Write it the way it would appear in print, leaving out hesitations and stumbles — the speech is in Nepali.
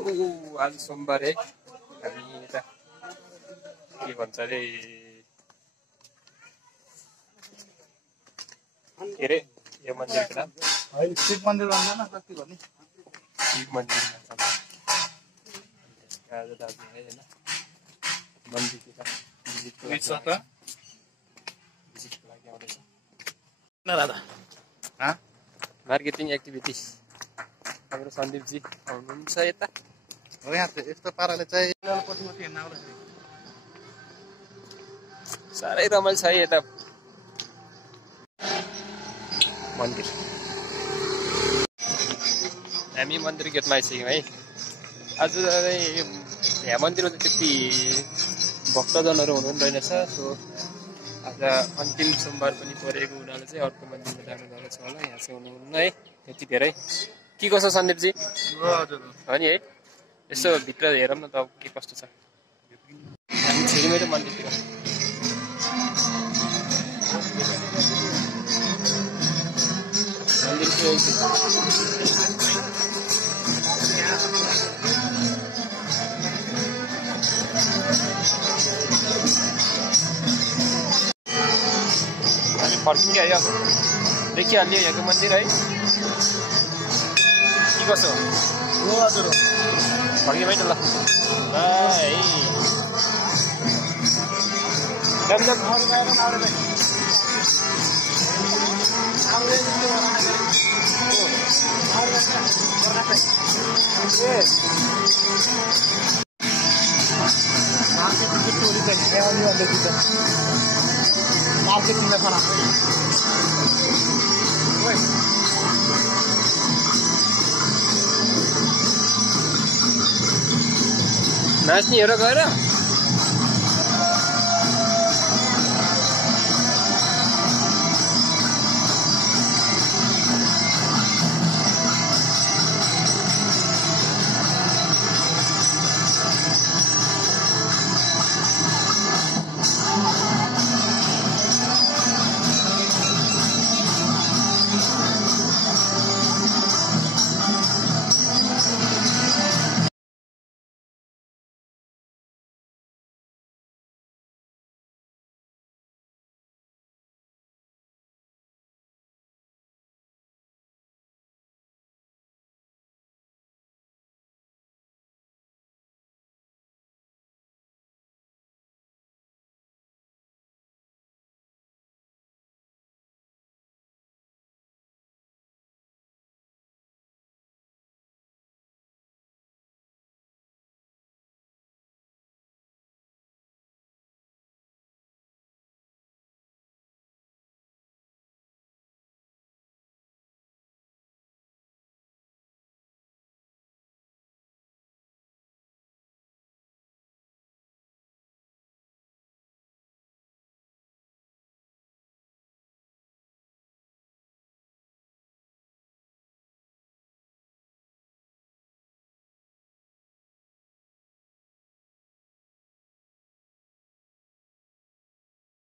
आज सोमबार है हामी यता के भन्छ अरे के रे यो मन्दिरको नाम शिव मन्दिर भन्दैन कति भन्ने शिव मन्दिर आज दाजु है हैन मन्दिरको मार्केटिङ एक्टिभिटिज हाम्रो सन्दीपजी आउनुहुन्छ यता हो यहाँ यस्तो पाराले चाहिँ पछि हेर्न आउँदाखेरि साह्रै रमाइलो छ है यता मन्दिर हामी मन्दिर गेटमा आइसक्यौँ है आज यहाँ मन्दिरमा चाहिँ त्यति भक्तजनहरू हुनुहुन्न रहेनछ सो आज अन्तिम सोमबार पनि परेको हुनाले चाहिँ अर्को मन्दिरमा जानुभएको छ होला यहाँ चाहिँ हुनुहुन्न है त्यति धेरै के कसो सन्दीपजी हो नि है यसो भित्र हेरौँ न त अब के कस्तो छ हामी छिरिमेर मन्दिरतिर हामी फर्किन्छ है अब देखिहाल्यो यहाँको मन्दिर है के कसो हो हजुर फर्कियो है त ल है नाच्नेहरू गएर